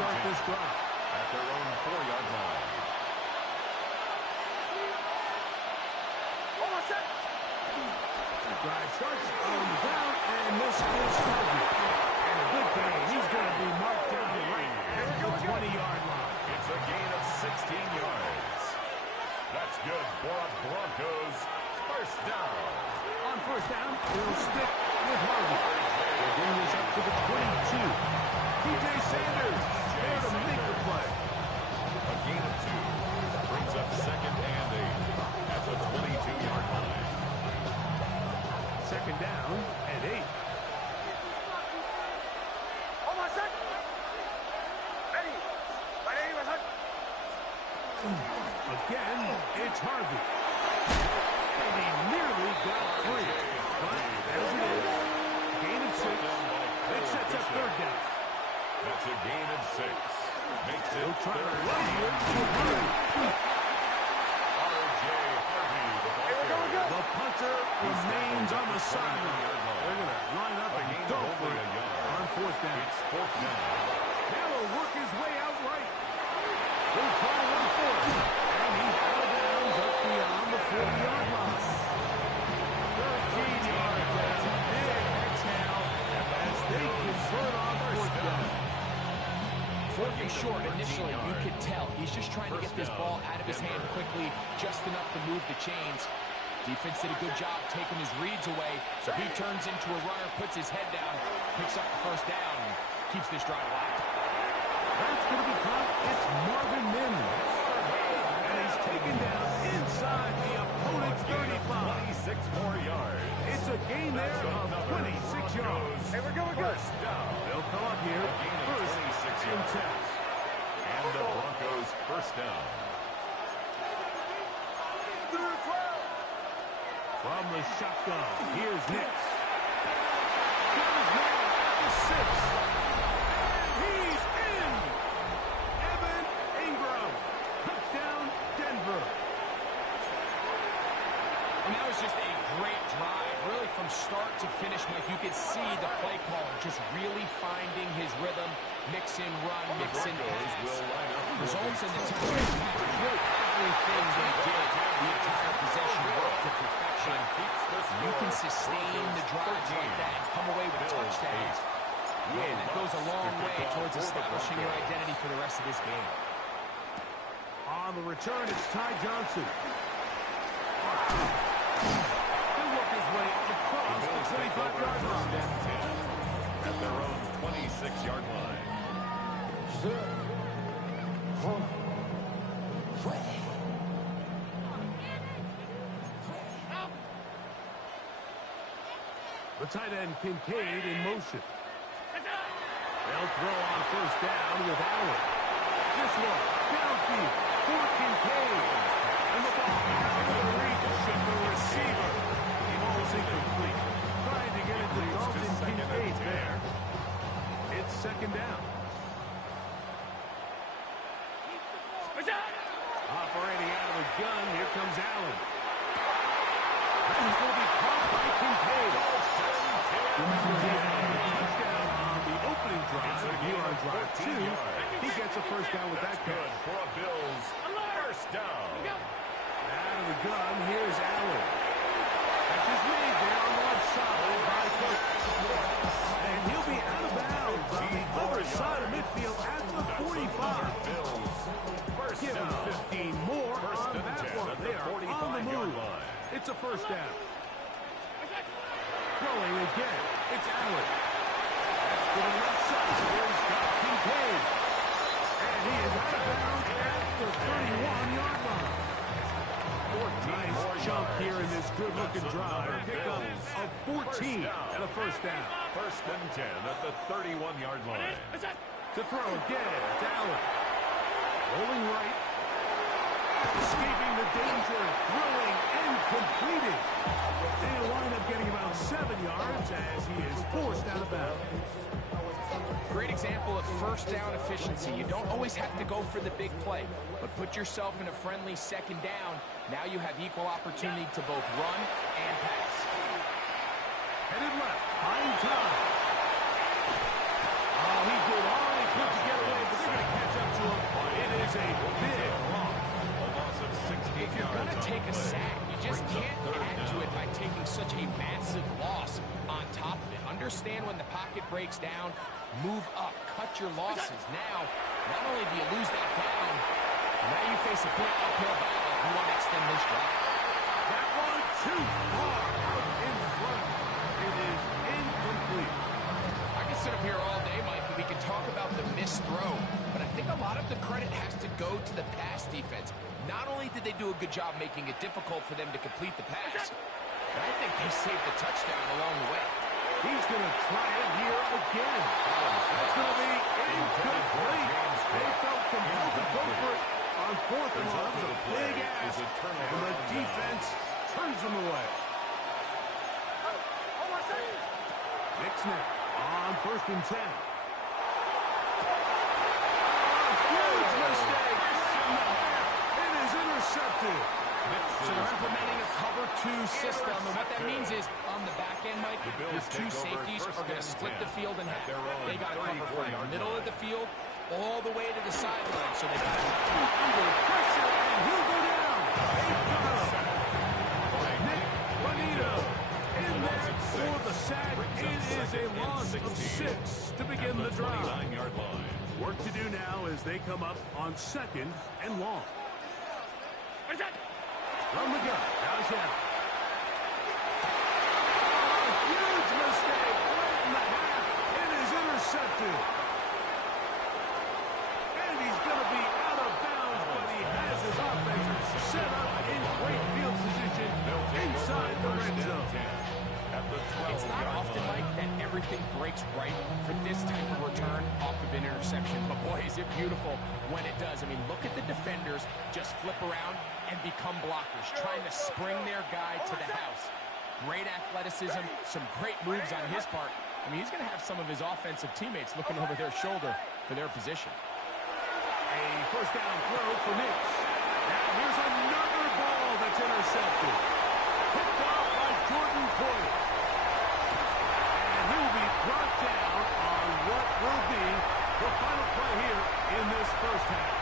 start this drive. At their own 4-yard line. The drive starts on the ground, and this is Harvey. And a good gain. He's going to be marked down right at the 20-yard line. It's a gain of 16 yards. That's good for a Broncos first down. On first down, they'll stick with Harvey. They'll bring this up to the 22. DJ Sanders there to make the play. A gain of 2 brings up 2nd and 8 at the 22-yard line. 2nd down and 8. Again, it's Harvey. And he nearly got free. But as it is, gain of 6. It sets up 3rd down. That's a gain of 6. Makes it He'll try to 3rd run here to Harvey. R.J. Harvey, the ball carrier. The punter remains on the sideline. They're going to line up and go for it on 4th down. It's 4th down. Now he'll work his way out right. He'll try to run for it. And he's out of bounds up beyond the 40-yard line. 13 yards. That's a big exhale as they convert on 4th down. 4th and short, initially, you could tell he's just trying to get this ball out of his hand quickly, just enough to move the chains. Defense did a good job taking his reads away, so he turns into a runner, puts his head down, picks up the first down, and keeps this drive alive. That's going to be caught. It's Marvin Mims. And he's taken down inside the opponent's 35. 26 more yards. It's a gain there of 26 yards. Hey, we're going good. They'll come up here. First and 10. And the Broncos first down. From the shotgun, here's Nix. Here's man at the 6. And he's in. Evan Ingram. Touchdown, Denver. And that was just a great drive, really from start to finish, Mike. You could see the play caller just really finding his rhythm, mix in run, mix in pass. Results in the touchdown pass. Really everything they did, the entire possession worked to perfection. You can sustain the drives like that and come away with touchdowns. And that goes a long way towards establishing your identity for the rest of this game. On the return, it's Ty Johnson. He'll work his way across the 25-yard line. At their own 26-yard line. The tight end Kincaid in motion. They'll throw on first down with Allen. This one, downfield for Kincaid. And the ball has to reach the receiver. The ball's incomplete. Trying to get it to Dalton Kincaid there. It's 2nd down. Operating out of the gun, here comes Allen. That's going to be caught by Kincaid. Touchdown on the opening drive. Here on drive 2, he gets a first down with that catch. For a Bills first down. Out of the gun, here's Allen. Catch is made there on the left side by Cook. And he'll be out of bounds on the other side of midfield at the 45. Bills first Give him down. 15 more on that one. They are on the move. line. It's a first down. Throwing again. It's Allen. To the left side. Here's got Kincaid. And he is out of bounds at the 31-yard line. Nice jump here in this good-looking drive. Pickup of 14 and a first down. First and 10 at the 31-yard line. To throw again. It's Allen. Rolling right. Escaping the danger. Throwing and completing. They'll wind up getting about 7 yards as he is forced out of bounds. Great example of first down efficiency. You don't always have to go for the big play, but put yourself in a friendly 2nd down. Now you have equal opportunity to both run and pass. Headed left. Buying time. Oh, he did all he could to get away, but they're going understand when the pocket breaks down, move up, cut your losses. Now, not only do you lose that down, now you face a big uphill battle if you want to extend this drive. That one too far out in front. It is incomplete. I can sit up here all day, Mike, and we can talk about the missed throw, but I think a lot of the credit has to go to the pass defense. Not only did they do a good job making it difficult for them to complete the pass, but I think they saved the touchdown along the way. He's going to try it here again. That's going to be incomplete. They felt compelled to go for it on 4th and 1. That was a big ask, and the defense turns them away. Knicks now on 1st and 10. Huge mistake. It is intercepted. So they're implementing a cover 2 system, and what that means is on the back end, Mike, your 2 safeties are going to split the field in half. They got to cover from the middle of the field all the way to the sideline, so they got to under pressure, and he'll go down. Nick Bonito in there for the sack. It is a loss of 6 to begin the drive. Work to do now as they come up on 2nd and long. From the gun, now Shannon. Huge mistake, right in the half. It is intercepted. And he's going to be out of bounds, but he has his offense set up in great field position inside the red zone. It's not often, Mike, that everything breaks right for this type of return off of an interception. But, boy, is it beautiful when it does. I mean, look at the defenders just flip around and become blockers, trying to spring their guy to the house. Great athleticism, some great moves on his part. I mean, he's going to have some of his offensive teammates looking over their shoulder for their position. A first down throw for Knicks. Now here's another ball that's intercepted. Picked off by Jordan Poyer. And he will be brought down on what will be the final play here in this first half.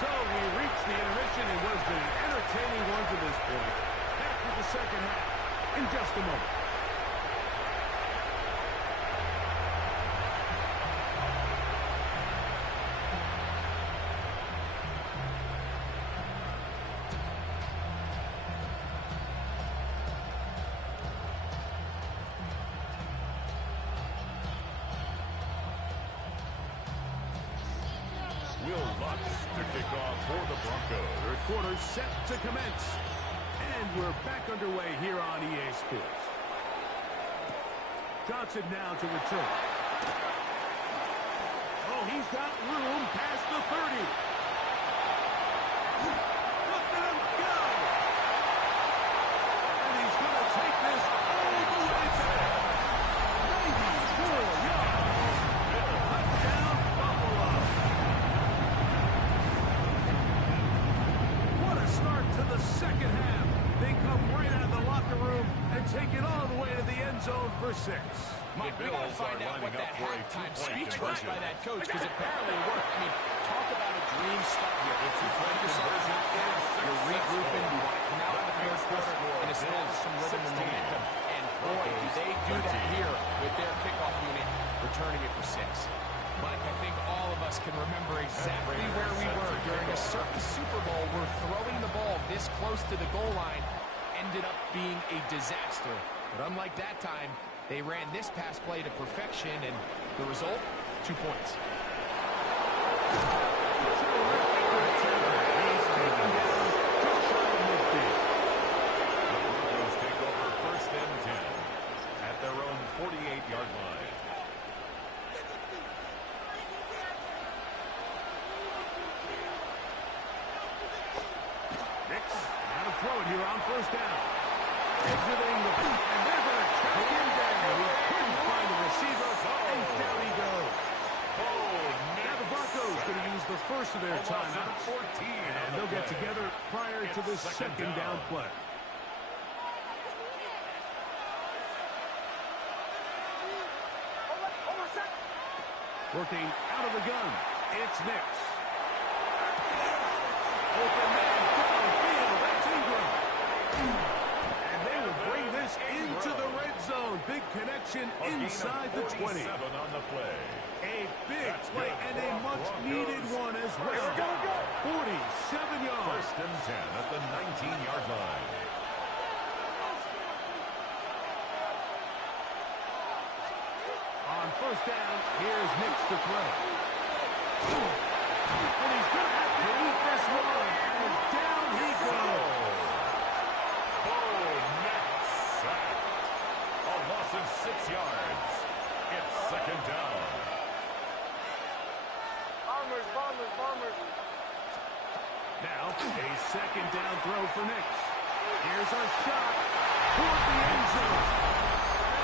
So we reach the intermission. It was the entertaining one to this point. Back with the second half in just a moment. Will Lutz to kick off for the Broncos. Third quarter set to commence. And we're back underway here on EA Sports. Johnson now to return. Oh, he's got room past the 30. Look at him go. And he's going to take this all the way back. 94 yards. Touchdown, Buffalo. What a start to the second half. They come right out of the locker room and take it all the way to the end zone for 6. Mike, we got to find out what that halftime speech was by that coach, because apparently it worked. I mean, talk about a dream start here. If you find yourself out there, you're regrouping, you want to come out in the first quarter and establish some rhythm and momentum. And boy, do they do that here with their kickoff unit, returning it for 6. Mike, I think all of us can remember exactly where we were during a certain Super Bowl where throwing the ball this close to the goal line ended up being a disaster. But unlike that time, they ran this pass play to perfection, and the result, 2 points. Broncos take over 1st and 10 at their own 48-yard line. Knicks now to throw it here on 1st down. Exiting the boot, and they're going to track him down. He couldn't find the receiver, and down he goes. Now the Broncos going to use the first of their timeouts, and they'll get together prior to the second down play. Working out of the gun, it's Knicks. Open man downfield. That's Ingram. And they will bring this into the red zone. Big connection inside the 20. On the play. A big play and a much-needed one as well. 47 yards. First and 10 at the 19-yard line. On first down, here's Nix to throw. And he's going to have to eat this one. And down he goes. Oh, net sack. A loss of 6 yards. It's second down. Bombers. Now, a second down throw for Nix. Here's our shot toward the end zone.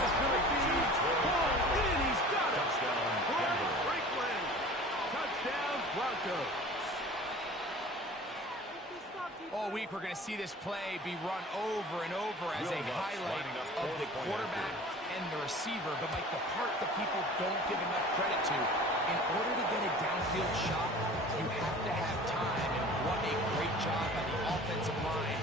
That's going to be pulled in. He's got it. Touchdown, Bryce Denver. Franklin. Touchdown, Broncos. All week, we're going to see this play be run over and over as a highlight of the quarterback and the receiver. But, like, the part that people don't give enough credit to, in order to get a downfield shot, you have to have time. And what a great job by the offensive line,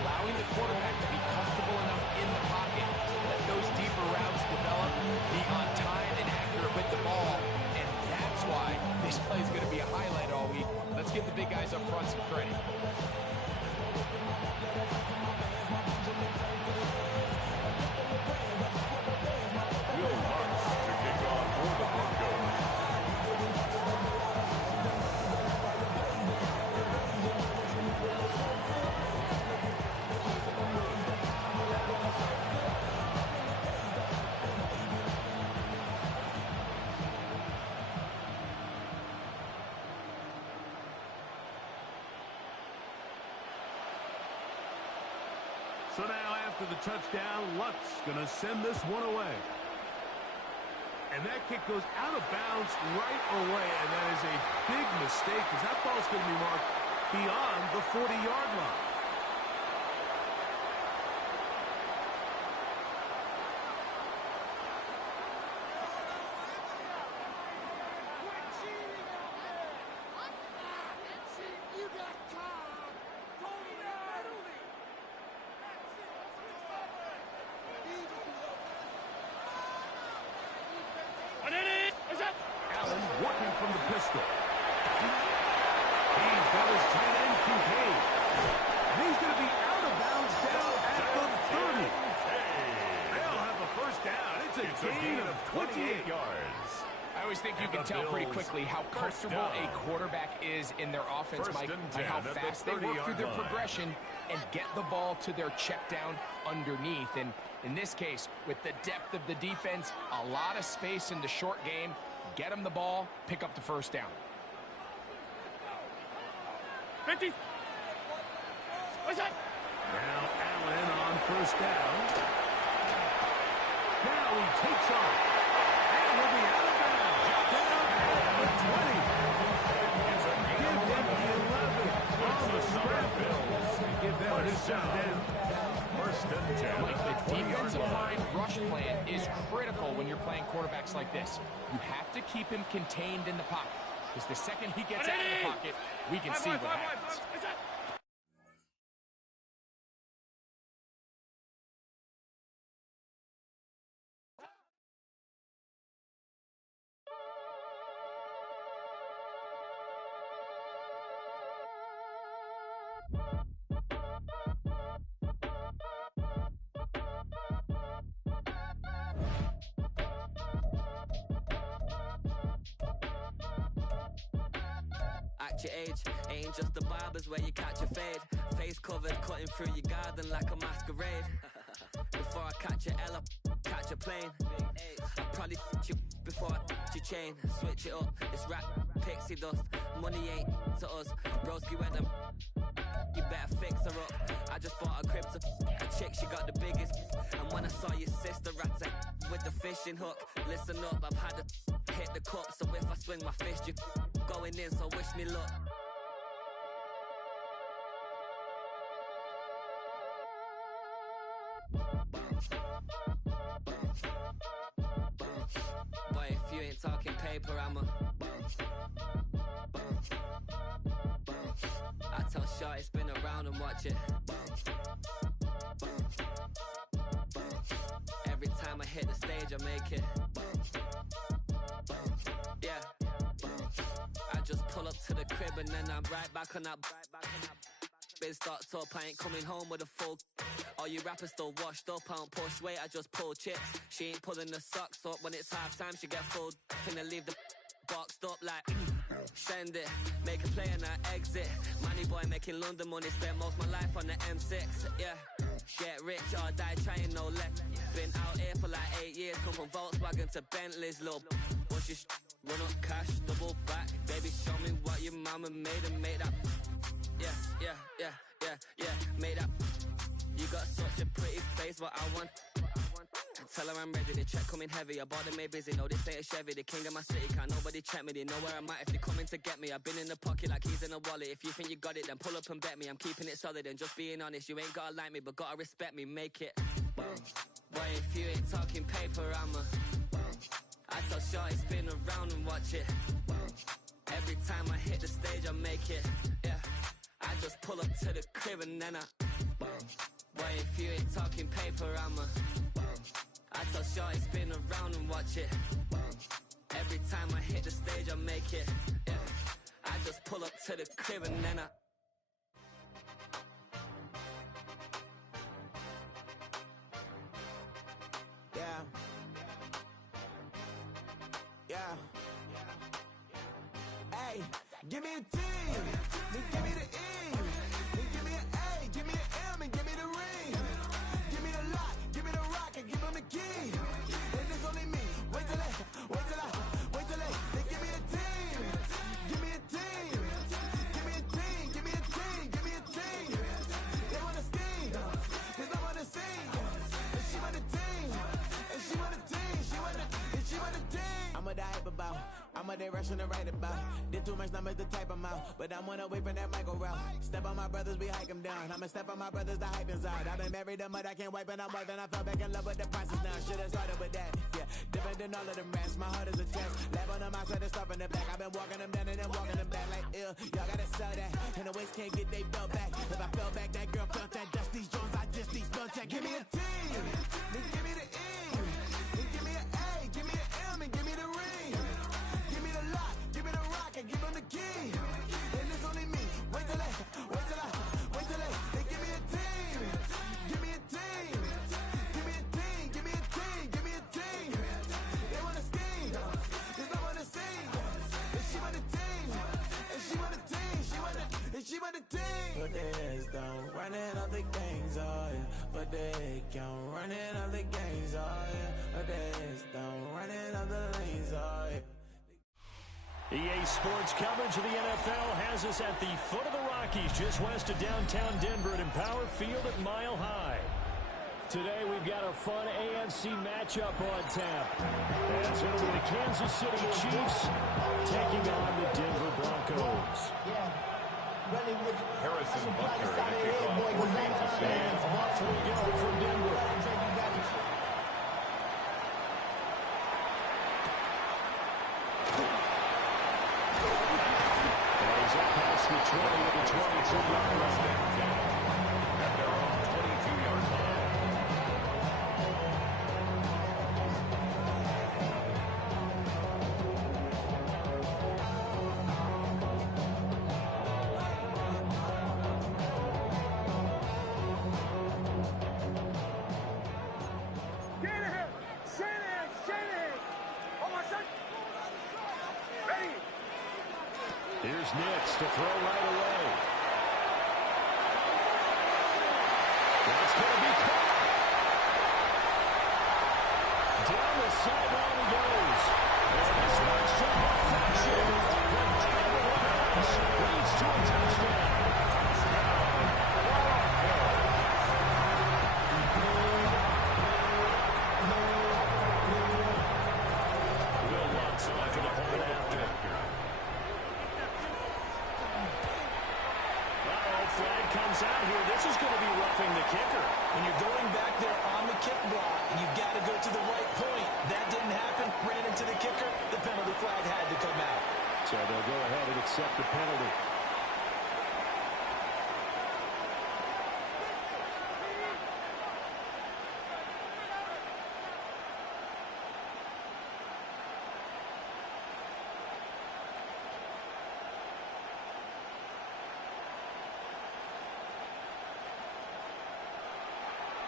allowing the quarterback to be comfortable enough in the pocket, let those deeper routes develop, be on time and accurate with the ball. And that's why this play is going to be a highlight all week. Let's give the big guys up front some credit. Will Lutz to kick off for the Broncos. So now after the touchdown, Lutz going to send this one away. And that kick goes out of bounds right away, and that is a big mistake because that ball's going to be marked beyond the 40-yard line. Allen working from the pistol. He's got his tight end, Kincaid. And he's going to be out of bounds down at the 30. They'll have a first down. It's a gain of 28 yards. I always think you can tell pretty quickly how comfortable a quarterback is in their offense, Mike, by how fast they work through their progression and get the ball to their check down underneath. And in this case, with the depth of the defense, a lot of space in the short game, get them the ball, pick up the first down. 50. What's that? Now Allen on first down. Now he takes off. And he'll be out of bounds. Down at the 20. Give him the 11 on the scramble. Give them a second down. First and 10. Like the defensive line rush plan is critical when you're playing quarterbacks like this. You have to keep him contained in the pocket. Because the second he gets out of the pocket, we can see what happens. At your age, ain't just the barbers where you catch a fade. Face covered, cutting through your garden like a masquerade. Before I catch a L up, catch a plane. I probably you before I your chain. Switch it up, it's rap, pixie dust. Money ain't to us. Broski went them. You better fix her up. I just bought a crib to a chick, she got the biggest. And when I saw your sister rat with the fishing hook, listen up, I've had to hit the cup. So if I swing my fist, you going in, so wish me luck. Boy, if you ain't talking paper, I'm a I tell Shorty spin around and watch it. Bounce, bounce, bounce. Every time I hit the stage, I make it. Bounce, bounce, yeah. Bounce. I just pull up to the crib and then I'm right back on that. Biz starts up, I ain't coming home with a full. All you rappers still washed up, I don't push weight, I just pull chips. She ain't pulling the socks up when it's halftime, she get full. Finna leave the boxed up like send it, make a play and I exit. Money boy making London money, spent most of my life on the M6. Yeah, get rich or die trying, no left. Been out here for like 8 years, come from Volkswagen to Bentley's, little. What's your run up cash, double back. Baby, show me what your mama made and make that. Yeah, made that. You got such a pretty face, but I want. Tell her I'm ready, the check coming heavy. I bought them made busy, no this ain't a Chevy. The king of my city, can't nobody check me. They know where I'm at if they coming to get me. I've been in the pocket like keys in a wallet. If you think you got it, then pull up and bet me. I'm keeping it solid and just being honest. You ain't gotta like me, but gotta respect me, make it. Boy, if you ain't talking paper, I'm a. I tell Shorty spin around and watch it. Every time I hit the stage, I make it. Yeah, I just pull up to the crib and then I. Boy, if you ain't talking paper, I'm a. I tell Shorty spin around and watch it. Every time I hit the stage, I make it. Yeah, I just pull up to the crib and then I. Yeah. Hey, give me a T, then give me the E, then give me an A, give me an M, and give me the ring. Give me the lock, give me the rock, and give them the key. And it's only me. Wait till they give me a team. Give me a team. Give me a team. Give me a team. Give me a team. They wanna scheme, 'cause I wanna sing. And she want a team. And she want a team. She want a team. I'm a die about. I'm a day rushing to write about. Did too much numbers to type them out. But I'm one away from that Michael route. Step on my brothers, we hike them down. I'ma step on my brothers, the hype inside. I've been married them, but I can't wipe and I'm more than I fell back in love with the process now. Should've started with that. Yeah, different than all of them rats. My heart is a test. Lab on them outside and stuff in the back. I've been walking them down and then walking them back like ill. Y'all gotta sell that. And the waist can't get they belt back. If I fell back, that girl felt that. Dust these Jones, I just these spell check. Give me a T, then give me the E, then give me an A, give me an M, and give me the ring. Give me the lock, give me the rock, and give them the key. And it's only me. Wait till they give me a team. Give me a team. Give me a team. Give me a team. Give me a team. They wanna scheme, 'cause I wanna sing. And she want a team. And she want a team. She want a team. Put their heads down, running up the gangs, oh yeah. Put their head down, running up the gangs, oh yeah. Put their heads down, running up the lanes, oh yeah. EA Sports coverage of the NFL has us at the foot of the Rockies, just west of downtown Denver at Empower Field at Mile High. Today we've got a fun AFC matchup on tap, as it'll be the Kansas City Chiefs taking on the Denver Broncos. Harrison Butker at the kickoff for Kansas City. And off we go from Denver. He's up past the 20 to the 22-yard line. At their own 22-yard line. Here's Nix to throw right away. That's going to be caught. Down the sideline he goes. And this one's from perfection. The Denver Broncos leads to a touchdown. Will Lutz on for the point after. Flag comes out here. This is going to be roughing the kicker. When you're going back there on the kick block, and you've got to go to the right point. That didn't happen. Ran into the kicker. The penalty flag had to come out. So they'll go ahead and accept the penalty.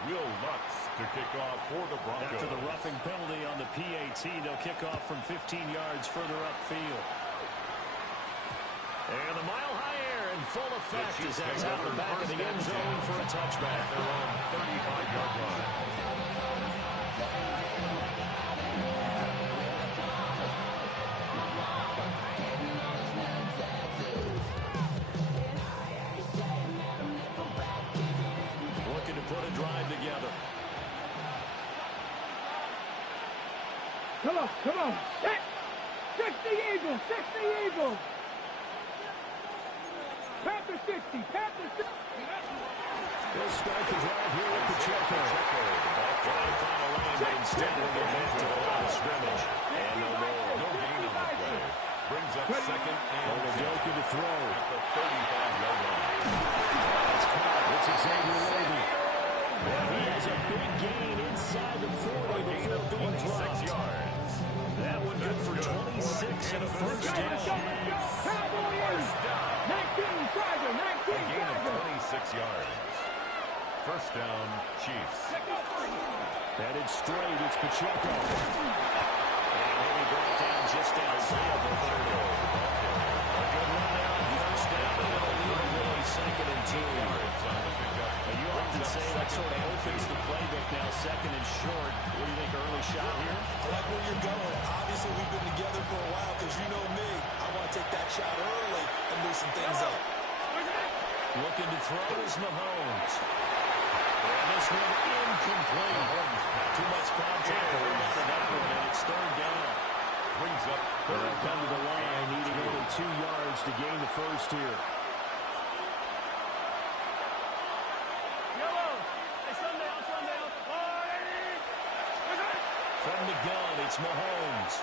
Will Lutz to kick off for the Broncos. After the roughing penalty on the PAT, they'll kick off from 15 yards further upfield. And the mile-high air in full effect as that's out the back of the end zone for a touchback. Their own 35-yard line. Looking to put a drive together. Come on. Six the Eagles. Panther 60. They'll start the drive here with Pacheco. Trying to find a lane, but instead we'll go back to the line of scrimmage. And no more. No gain on the play. Brings up second and Oladokun to throw. at the 35-yard line. That's caught. It's Xavier Worthy. And he has a big gain inside the 40 before being dropped. 26 yards. That one good for 26 and a first down. First down. 19 Tiger. A gain of 26 yards. First down, Chiefs. Headed straight, it's Pacheco. And he'll be brought down just outside the 30. A good run there on first down, and it'll leave him really second and 2. And you often say that sort of opens the playbook now, second and short. What do you think, early shot here? I like where you're going. Obviously, we've been together for a while because you know me. I want to take that shot early and loosen things up. Looking to throw is Mahomes. And this one incomplete. Too much contact to hold on to that one, and it's third down. Brings up They'll come to the line, needing only 2 yards to gain the first here. From the gun, it's Mahomes.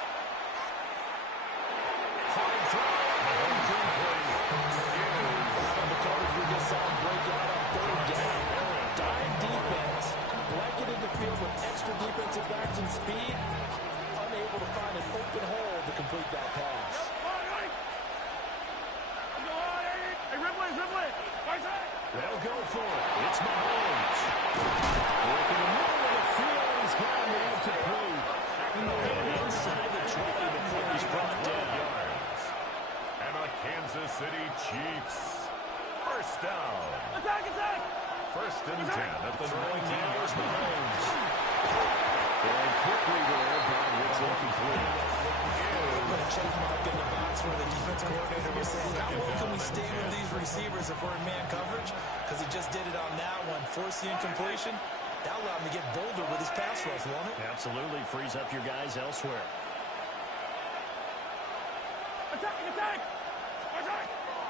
Hard throw. Incomplete. The Cardinals will get some breakout on third down. Dime defense. Blanketed the field with extra defensive backs and speed. Unable to find an open hole to complete that pass. They'll go for it. It's Mahomes. Working the middle of the field. He's got him out to play. And inside the 20 before he's brought down. And a Kansas City Chiefs. First down. Attack! First and 10 at the 19-yard line. Mahomes. Throwing quickly there, but it's incomplete. Put a check mark in the box where the defense coordinator was saying, how well can we stay with these receivers if we're in man coverage? Because he just did it on that one. Force the incompletion. That allowed him to get bolder with his pass rush, won't it? Absolutely frees up your guys elsewhere. Attack!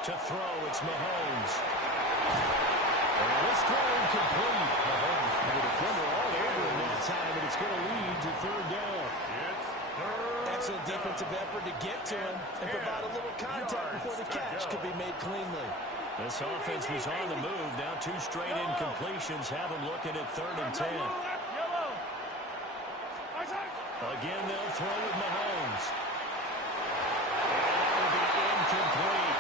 To throw, it's Mahomes. And this throw incomplete. Mahomes had a defender all over him that time, and it's going to lead to third down. It's third. Excellent defensive effort to get to him and provide a little contact before the catch could be made cleanly. This offense was on the move. Now 2 straight incompletions have them looking at third and 10. Again, they'll throw with Mahomes. And that will be incomplete.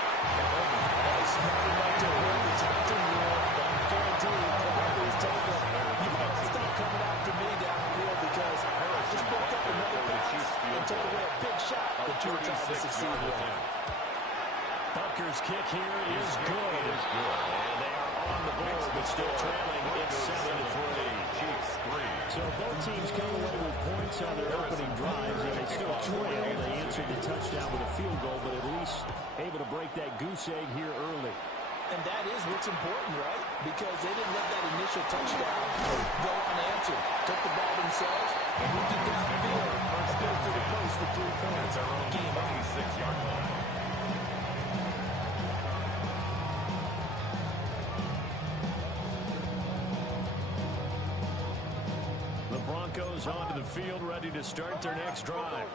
Smart enough to hold the Taunton rule, but I guarantee you, Bradley's told him, you better stop coming after me downfield because I just broke up another pass and took away a big shot that you were trying to succeed with. Butker's kick here is good. And they are on the board, but still trailing. It's 7-3. Chiefs 3. So both teams come away with points on their opening drives, and they still trail. They answered the touchdown with a field goal, but at least able to break that goose egg here early. And that is what's important, right? Because they didn't let that initial touchdown go unanswered. Took the ball themselves and moved it down the field. Spilled through the post for 3 points. Their own Game on. 26-yard line. The Broncos onto the field, ready to start their next drive.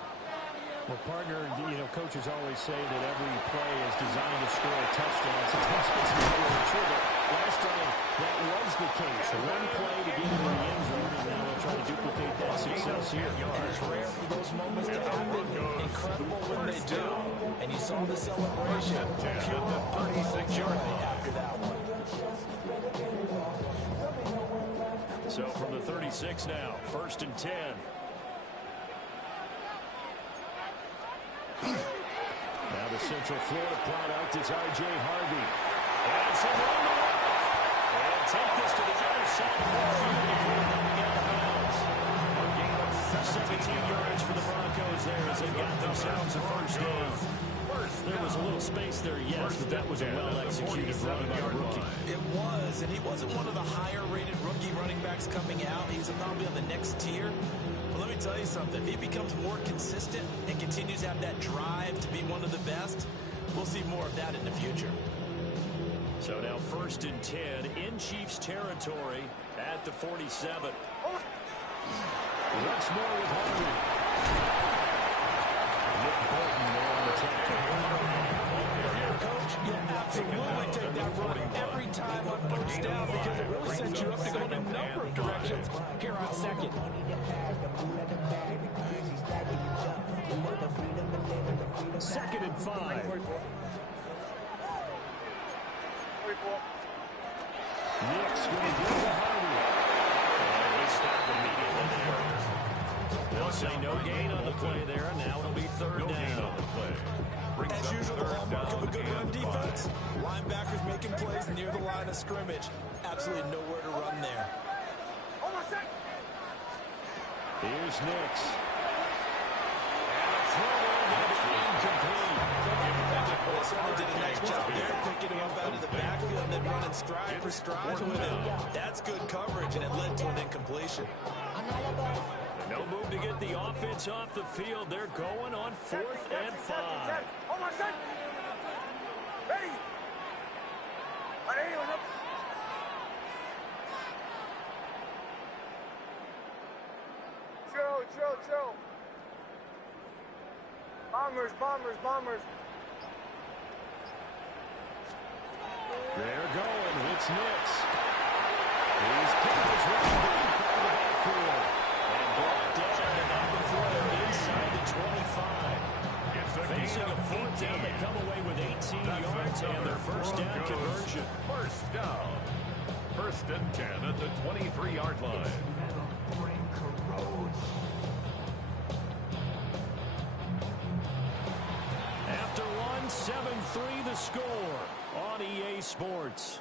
Well, partner, coaches always say that every play is designed to score a touchdown. Sometimes it's not really true, but last time that was the case. One play to get into the end zone, and now they'll try to duplicate that success here. And it's rare for those moments to happen. Incredible when they do. And you saw the celebration. Pure 36 joy after that one. So from the 36 now, 1st and 10. Now the Central Florida product is R.J. Harvey. And it's a run to work. And take this to the other side of the field before getting out of bounds. A gain of 17 yards for the Broncos there as they got themselves a first down. There was a little space there, yes, but that was a well-executed run by the rookie. It was, and he wasn't one of the higher-rated rookie running backs coming out. He's probably on the next tier. But let me tell you something. If he becomes more consistent and continues to have that drive to be one of the best, we'll see more of that in the future. So now 1st and 10 in Chiefs territory at the 47. Once more with Harvey. Nick Bolton there on the tackle. Here, Coach, you'll absolutely take that run every time on first down because it really sets you up to go in a number of directions here on second. 2nd and 5. Nick's going to give to Harvey. And he stopped immediately there. They'll say no gain on the play there. Now it'll be 3rd down. As usual, the hallmark of a good run defense. Linebackers making plays near the line of scrimmage. Absolutely nowhere to run there. Here's Nix. And a throw incomplete. Well, certainly did a nice job there, picking him up out of the backfield and then running stride for stride with him. That's good coverage, and it led to an incompletion. No move to get the offense off the field. They're going on 4th and 5. Ready. Chill. Bombers. They're going. It's Nix. He's kicked his way back out of the backfield. And brought down the number 4 inside the 25. Facing a 4th down, they come away with 18 yards and their first down conversion. First down. 1st and 10 at the 23-yard line. After one, 7-3 the score on EA Sports.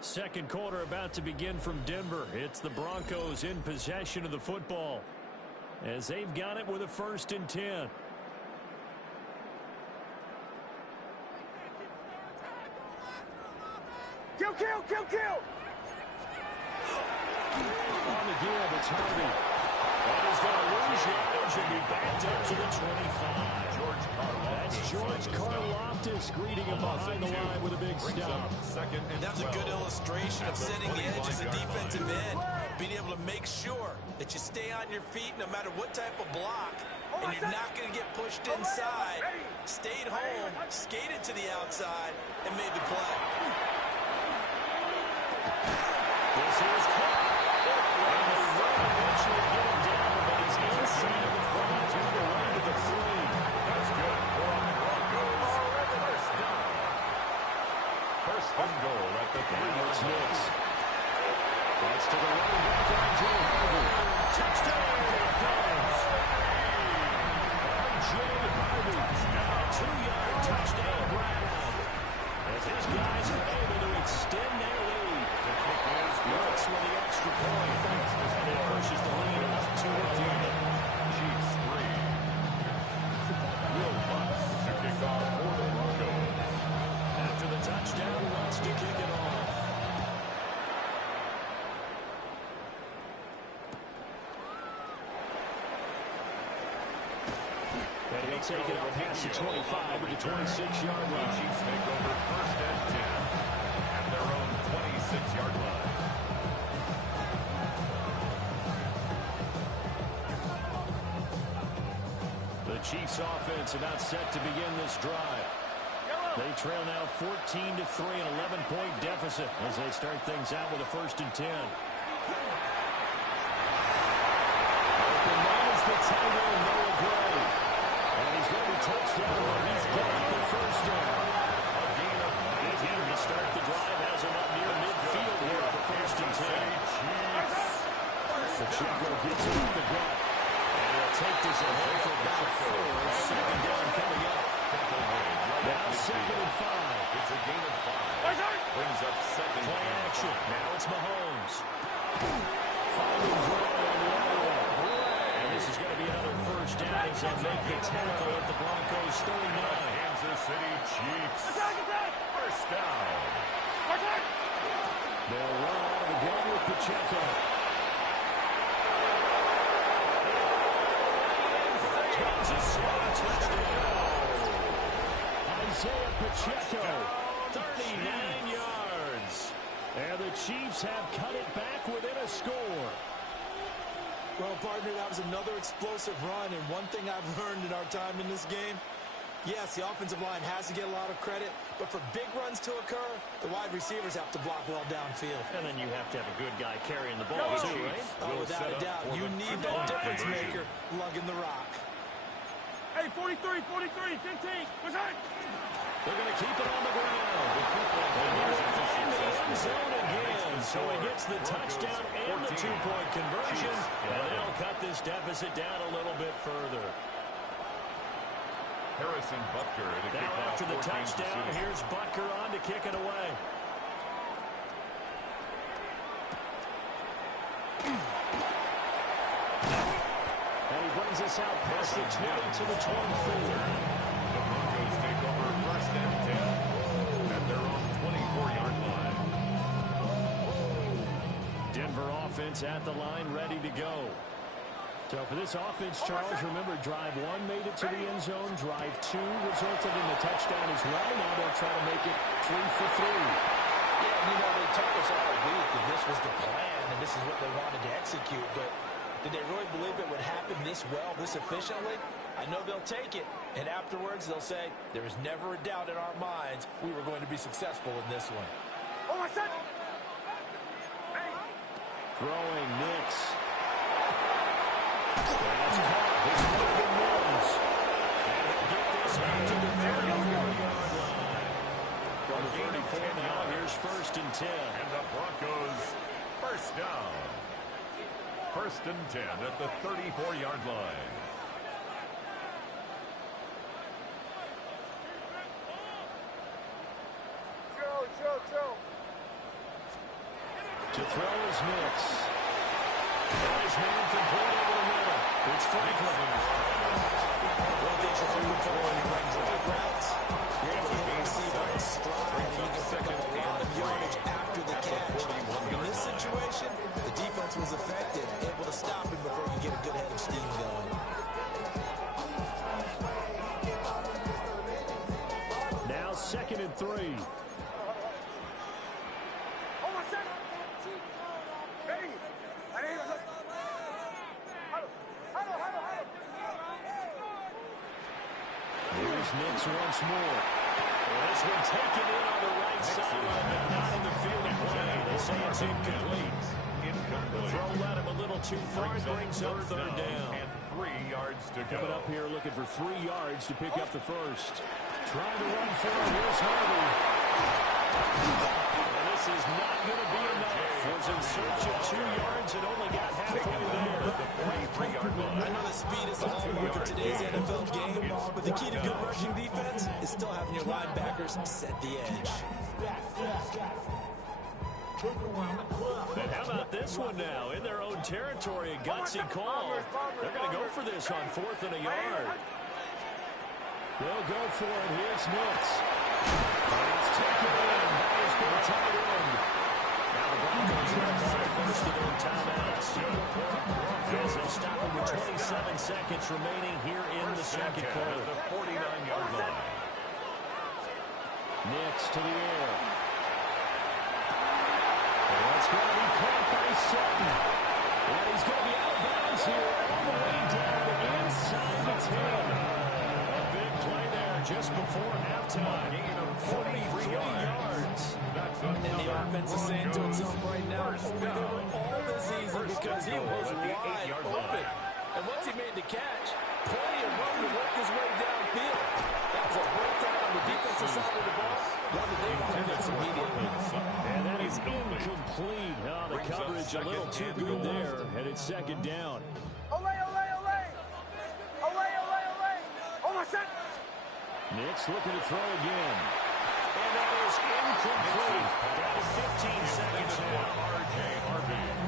Second quarter about to begin from Denver. It's the Broncos in possession of the football as they've got it with a 1st and 10. Kill! On the give, it's Harvey. That is going to lose yardage and be backed up to the 25. That's George Karlaftis greeting him behind the line with a big stop. That's a good illustration of setting the edge as a defensive end. Being able to make sure that you stay on your feet no matter what type of block, and you're not going to get pushed inside. Stayed home, skated to the outside, and made the play. This is caught. And the run eventually get him down, but he's inside of the 5 to the line to the 3. That's good for the Broncos. First down. 1st and goal at the 3-yard line. That's to the running back, R.J. Harvey. Touchdown, here it comes. R.J. Harvey. 2-yard touchdown grab. As his guys are able to extend their lead. Looks with the extra point. And it pushes the lead up to 11. Chiefs 3. Will Lutz to kick off for the Broncos. After the touchdown, wants to kick it off. And he'll take it up past the 25 to the 26-yard line. Chiefs take over 1st and 10 at their own 26-yard line. The Chiefs offense about set to begin this drive. They trail now 14-3, an 11-point deficit as they start things out with a 1st and 10. Open man is the tight end, Noah Gray. And he's going to be touchdown, but he's got the first down. Again to start the drive has Pacheco gets it off the gut. And he'll take this ahead for about 4. Second down coming up. Now 2nd and 5. It's a gain of 5. Brings up second. Play action. Now it's Mahomes. Finding Gray on the other one. And this is going to be another first down as they make the tackle at the Broncos 39. Kansas City Chiefs. First down. They'll run out of the gun with Pacheco. Kansas City touchdown. Isaiah Pacheco, 39 yards. And the Chiefs have cut it back within a score. Well, partner, that was another explosive run, and one thing I've learned in our time in this game, yes, the offensive line has to get a lot of credit, but for big runs to occur, the wide receivers have to block well downfield. And then you have to have a good guy carrying the ball, too, right? Oh, without a doubt. You need that difference maker lugging the rock. Hey, 43, 15. What's that? They're going to keep it on the ground. And he's in the end zone again. So he gets the touchdown and the 2-point conversion. And they'll cut this deficit down a little bit further. Harrison Butker to kick Now off after the 14 touchdown, here's Butker on to kick it away. And he brings us out past the 20 to the 24. The Broncos take over 1st and 10 at their own 24-yard line. Denver offense at the line, ready to go. So for this offense, Charles, remember, drive 1 made it to the end zone. Drive 2 resulted in the touchdown as well. Now they'll try to make it 3 for 3. Yeah, they told us all week that this was the plan and this is what they wanted to execute, but did they really believe it would happen this well, this efficiently? I know they'll take it, and afterwards they'll say, there was never a doubt in our minds we were going to be successful in this one. Oh, my son! Throwing Nix. That's caught. It's Morgan Mills. And they'll get this out to the 34-yard line. From the 34 now, here's 1st and 10. And the Broncos first down. 1st and 10 at the 34-yard line. Chill. To throw is Nix. Nice man complete over the middle. It's Franklin. One thing you're looking for when you run drop routes, you're able to hit receiver in stride, and you can pick up a lot of yardage after the catch. In this situation, the defense was effective, able to stop him before you get a good head of steam going. Now 2nd and 3. Here's Nix once more. Well, this one taken in on the right side, but not in the field of play. They say it's incomplete. The throw led him a little too far. Brings up 3rd down. And 3 yards to go. Coming up here looking for 3 yards to pick up the first. Trying to run for it. Here's Harvey. And this is not going to be enough. Was in search of 2 yards and only got halfway there. I know that speed is the hallmark of today's NFL game, but the key to good rushing defense is still having your linebackers set the edge. And how about this one now? In their own territory, a gutsy call. They're going to go for this on 4th and a yard. They'll go for it. Here's Nix. And it's taken in by his big tight end. Now the Broncos are first of their timeouts. As they stop him with 27 seconds remaining here in the second quarter. The 49-yard line. Nix to the air. And that's going to be caught by Sutton. And he's going to be out of bounds here all the way down inside the 10. A big play there just before halftime. 43 yards. And the offense is saying to itself right now, we did all this easy because he was wide open. And once he made the catch, plenty of room to work his way downfield. That was a breakdown on the defensive side of the ball. One that they want to fix immediately. And that is incomplete. Oh, the coverage a little too good there, and it's second down. Olay, olay, olay! Olay, olay, olay! Oh, my son! Knicks looking to throw again. And that is incomplete. Down to 15 seconds now.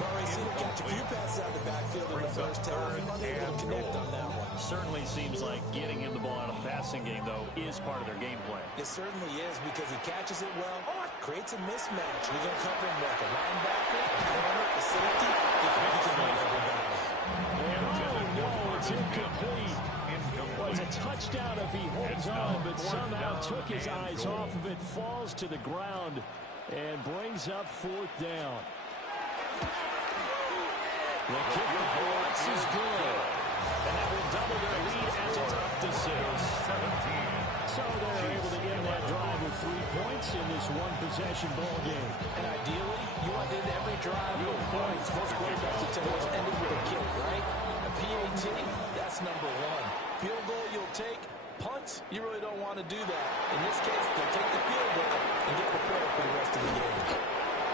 Well, he's seen him catch a few passes out of the backfield in the first half. Unable to connect on that one. Certainly seems like getting him the ball out of the passing game, though, is part of their game plan. It certainly is because he catches it well, creates a mismatch. You're going to cover him like a linebacker, a corner, a safety. He can win every battle. And no, it's incomplete. Well, it's a touchdown if he holds on, but somehow took his eyes off of it, falls to the ground, and brings up fourth down. The kick to Brooks is good. And that will double their lead as it's up to 6. So they're able to end that drive with 3 points in this one-possession ball game. And ideally, you want to end every drive with points. Most quarterbacks will tell us ended with a kick, right? A PAT, that's number 1. Field goal you'll take. Punts, you really don't want to do that. In this case, they'll take the field goal and get prepared for the rest of the game.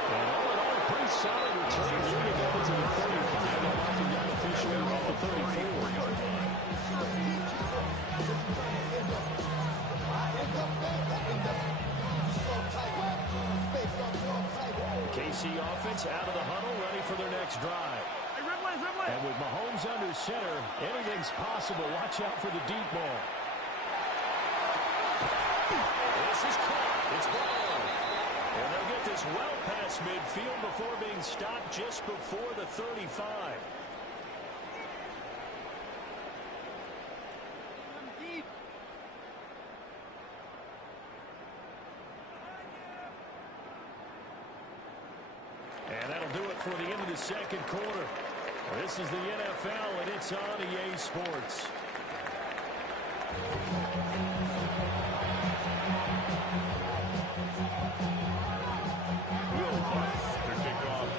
And all in all, pretty solid return. Here we go to the 35. They'll knock him down officially at the 34. KC offense out of the huddle, ready for their next drive. And with Mahomes under center, anything's possible. Watch out for the deep ball. This is caught. It's ball. And they'll get this well past midfield before being stopped just before the 35. And that'll do it for the end of the second quarter. This is the NFL, and it's on EA Sports.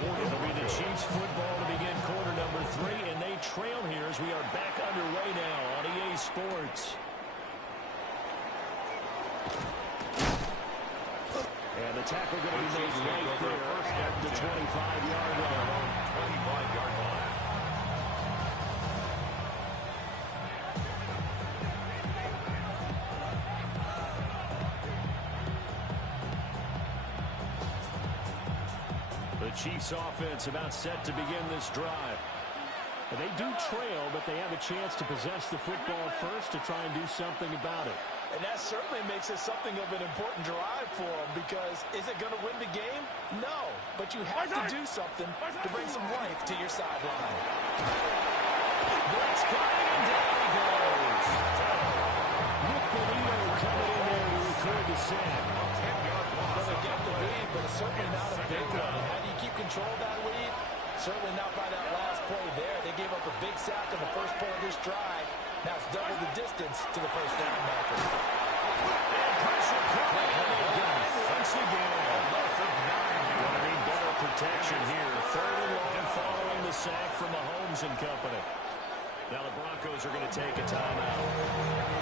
It'll be the Chiefs football to begin quarter number 3, and they trail here as we are back underway now on EA Sports. And the tackle going to be made right there at the 25-yard line. 25-yard line. The Chiefs offense about set to begin this drive. They do trail, but they have a chance to possess the football first to try and do something about it. And that certainly makes it something of an important drive for them because is it going to win the game? No, but you have to do something to bring some life to your sideline. Blitz coming, and down he goes. Nick Bonito coming in there to record the sack. Well, they get the lead, but it's certainly not a big one. And how do you keep control of that lead? Certainly not by that last play there. They gave up a big sack on the first play of this drive. Now it's double the distance to the first down marker. And pressure coming, and they got it once again. Going to need better protection here. Third and long following the sack from Mahomes and company. Now the Broncos are going to take a timeout.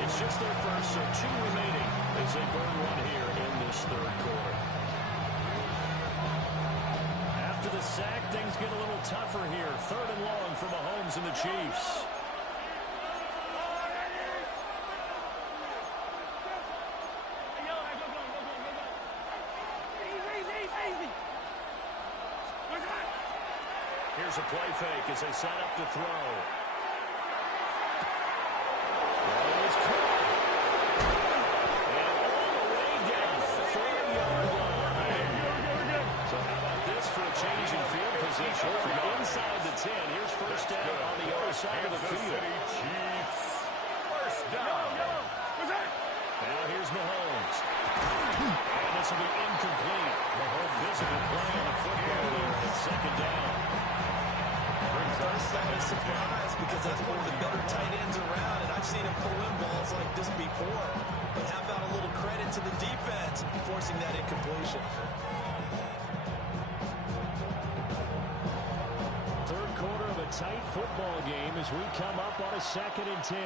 It's just their first, so 2 remaining as they burn one here in this third quarter. After the sack, things get a little tougher here. Third and long for Mahomes and the Chiefs. Here's a play fake as they set up to throw. It's caught. And all the way down the 4-yard line. So how about this for a change in field position from inside the 10? Here's first down on the other side of the field. Chiefs. First down. Now here's Mahomes. And this will be incomplete. Mahomes physical play on the football there at second down. First down is surprise because that's one of the better tight ends around, and I've seen him pull in balls like this before. But how about a little credit to the defense forcing that incompletion? Third quarter of a tight football game as we come up on a 2nd and 10.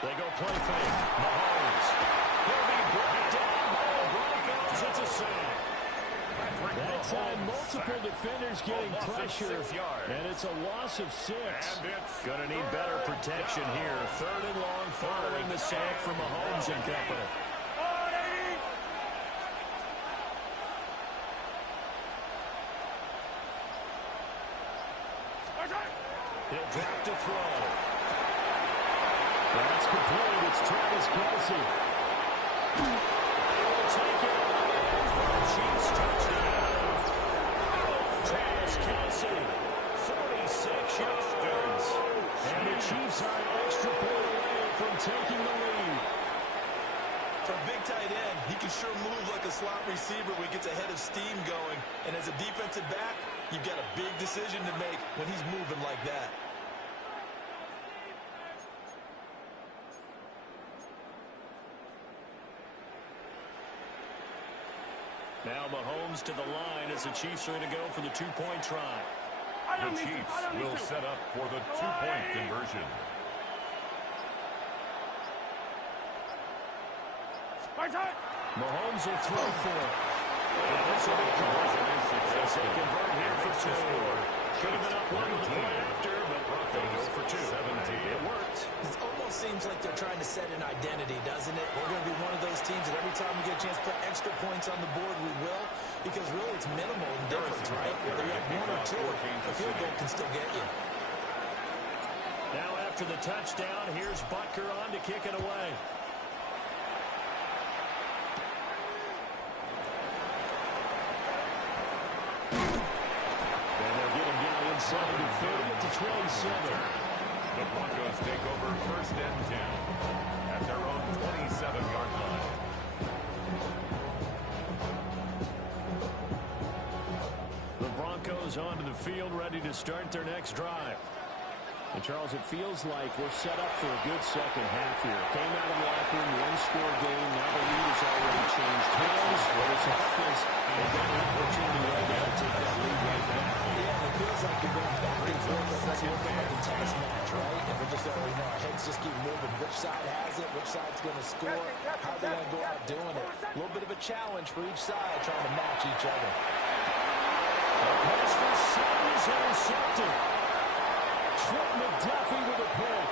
They go play fake. Mahomes. He'll be brought down by the Broncos. It's a sack. Couple defenders getting pressure, and it's a loss of 6. Going to need better protection here. 3rd and long following the sack from Mahomes and company. He'll drop to throw. That's complete. It's Travis Kelce. Take it for the Chiefs touchdown. Travis Kelce, 46 yards. And the Chiefs are an extra point away from taking the lead. For a big tight end, he can sure move like a slot receiver when he gets a head of steam going. And as a defensive back, you've got a big decision to make when he's moving like that. Now Mahomes to the line as the Chiefs are going to go for the 2-point try. The Chiefs will set up for the 2-point conversion. Mahomes will throw for it. And this will be conversion and success. They convert here for 2. Should have been up 1 with the play after, but they go for 2. 17. It worked. It almost seems like they're trying to set an identity, doesn't it? We're going to be one of those teams that every time we get a chance to put extra points on the board, we will. Because really, it's minimal in difference, right? Whether you have 1 or 2, a field goal can still get you. Now after the touchdown, here's Butker on to kick it away. And they'll get him down inside the 30 to 27. The Broncos take over 1st and 10 at their own 27-yard line. The Broncos onto the field, ready to start their next drive. And Charles, it feels like we're set up for a good second half here. Came out of the locker room, 1-score game. Now the lead has already changed hands. Whether it's offense, they've got an opportunity right now to take that lead right back. Yeah, it feels like you're going back and forth. That's looking like a tennis match, right? And we're just already know our heads just keep moving. Which side has it? Which side's going to score? How are they going to go out doing it? A little bit of a challenge for each side trying to match each other. Pass for 7 is intercepted. Trent McDuffie with a pick.